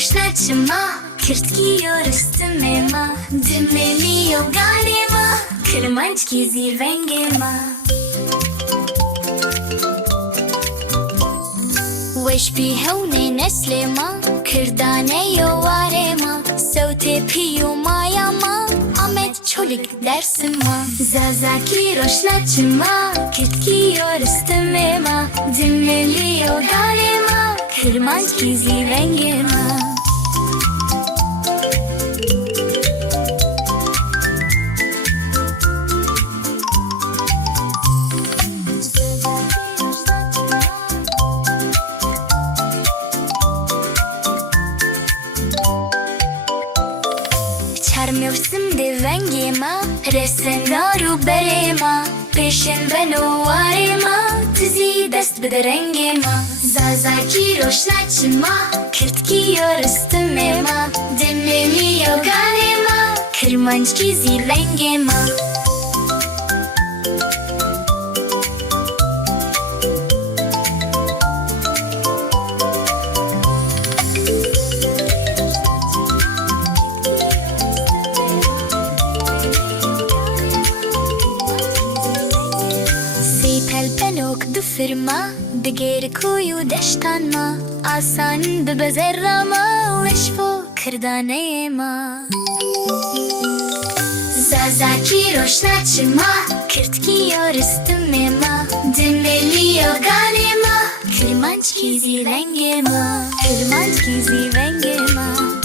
Roşna Çima, Kirdkî, ristimê ma, Dimilî, ganê ma, Kirmanckî zî vengê ma. Weş bihewnên eslê ma, Kirdane warê ma, Sewtê pî û maya ma, Amed çolig Dersim ma. Zazaki, Roşna Çima, Kirdkî, ristimê ma, Dimilî, ganê ma, Kirmanckî zî vengê ma. Mewsim de vengê ma, Reseno û berê ma, pêşên beno warê ma, tizî dest bide rengê ma. Zazaki, Roşna Çima, Kirdkî, ristimê ma, Dimilî, ganê ma, Kirmanckî zî vengê ma. pelpelok bifir ma, Bigêyr û deştan ma, Asan bibezerra ma, weşfo Kirdanê ma. Zazaki, Roşna Çima, Kirdkî, ristimê ma, Dimilî, ganê ma, Kirmanckî zî vengê ma, Kirmanckî zî vengê ma.